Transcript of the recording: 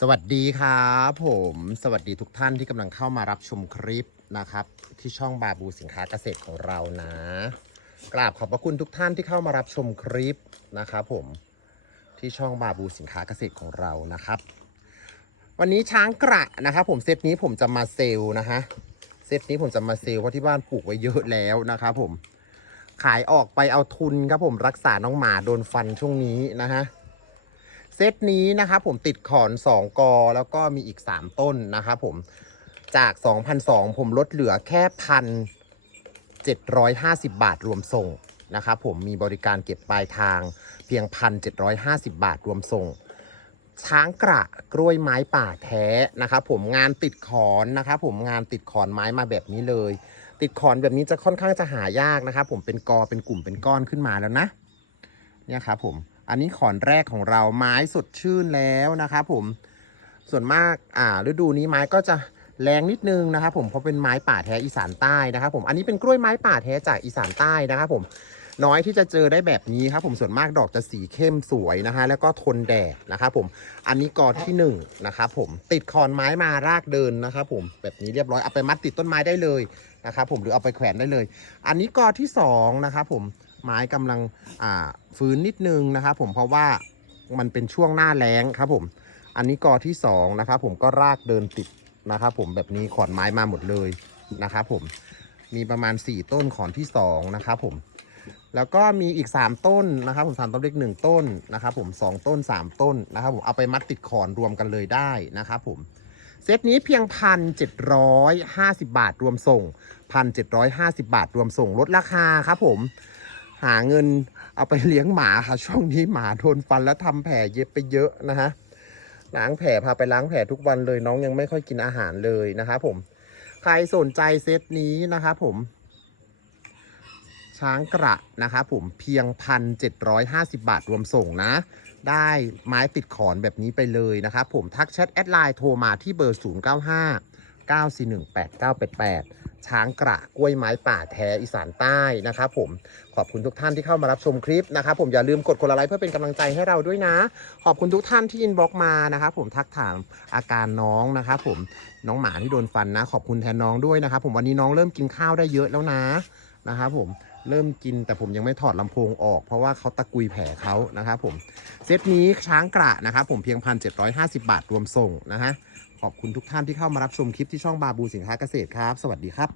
สวัสดีครับผมสวัสดีทุกท่านที่กำลังเข้ามารับชมคลิปนะครับ ที่ช่องบาบูสินค้าเกษตรของเรานะ กราบขอบพระคุณทุกท่านที่เข้ามารับชมคลิปนะครับผมที่ช่องบาบูสินค้าเกษตรของเรานะครับ วันนี้ช้างกระนะครับผมเซตนี้ผมจะมาเซลนะฮะเซตนี้ผมจะมาเซลเพราะที่บ้านปลูกไว้เยอะแล้วนะครับผมขายออกไปเอาทุนครับผมรักษาน้องหมาโดนฟันช่วงนี้นะฮะ เซตนี้นะครับผมติดขอน 2 กอ แล้วก็มีอีก 3 ต้นนะครับผมจาก 2,002 ผมลดเหลือแค่พัน750 บาทรวมส่งนะครับผมมีบริการเก็บปลายทางเพียง 1,750 บาทรวมส่ง ช้างกระกล้วยไม้ป่าแท้นะครับผมงานติดขอนนะครับผมงานติดขอนไม้มาแบบนี้เลย ติดขอนแบบนี้จะค่อนข้างจะหายากนะครับผมเป็นกอเป็นกลุ่มเป็นก้อนขึ้นมาแล้วนะเนี่ยครับผม อันนี้ขอนแรกของเราไม้สดชื่นแล้วนะครับผมส่วนมากอ่าฤดูนี้ไม้ก็จะแรงนิดนึงนะครับผมเพราะเป็นไม้ป่าแท้อีสานใต้นะครับผมอันนี้เป็นกล้วยไม้ป่าแท้จากอีสานใต้นะครับผมน้อยที่จะเจอได้แบบนี้ครับผมส่วนมากดอกจะสีเข้มสวยนะฮะแล้วก็ทนแดดนะครับผมอันนี้กอที่หนึ่งนะครับผมติดขอนไม้มารากเดินนะครับผมแบบนี้เรียบร้อยเอาไปมัดติดต้นไม้ได้เลยนะครับผมหรือเอาไปแขวนได้เลย อันนี้กอที่สองนะครับผม ไม้กำลังอ่าฟื้นนิดนึงนะครับผมเพราะว่ามันเป็นช่วงหน้าแล้งครับผม อันนี้กอที่สองนะครับผมก็รากเดินติดนะครับผมแบบนี้ขอนไม้มาหมดเลยนะครับผมมีประมาณ 4 ต้นขอนที่2นะครับผมแล้วก็มีอีก 3 ต้นนะครับผมสามต้นเล็กหนึ่งต้นนะครับผมสองต้น 3 ต้นนะครับผมเอาไปมัดติดขอนรวมกันเลยได้นะครับผมเซตนี้เพียงพันเจ็ดร้อยห้าสิบาทรวมส่งพันเจ็ดร้อยห้าสิบาทรวมส่งลดราคาครับผม หาเงินเอาไปเลี้ยงหมาค่ะช่วงนี้หมาโดนฟันแล้วทำแผลเย็บไปเยอะนะฮะล้างแผลพาไปล้างแผลทุกวันเลยน้องยังไม่ค่อยกินอาหารเลยนะครับผม ใครสนใจเซตนี้นะครับผม ช้างกระนะครับผมเพียงพันเจ็ดร้อยห้าสิบาทรวมส่งนะ ได้ไม้ติดขอนแบบนี้ไปเลยนะครับผมทักแชทแอดไลน์โทรมาที่เบอร์ 0 9 5 9 4 1 8 9 8 8 ช้างกระกล้วยไม้ป่าแท้อีสานใต้นะครับผมขอบคุณทุกท่านที่เข้ามารับชมคลิปนะครับผมอย่าลืมกดคนละไลค์เพื่อเป็นกำลังใจให้เราด้วยนะ ขอบคุณทุกท่านที่อินบ็อกมานะครับผมทักถามอาการน้องนะครับผมน้องหมาที่โดนฟันนะ ขอบคุณแทนน้องด้วยนะครับผมวันนี้น้องเริ่มกินข้าวได้เยอะแล้วนะนะครับผม เริ่มกินแต่ผมยังไม่ถอดลำโพงออก เพราะว่าเขาตะกุยแผลเขานะครับผมเซตนี้ช้างกระนะครับผมเพียงพันเจ็ดร้อยห้าสิบาทรวมส่งนะฮะขอบคุณทุกท่านที่เข้ามารับชมคลิปที่ช่องบาบูสินค้าเกษตรครับ สวัสดีครับ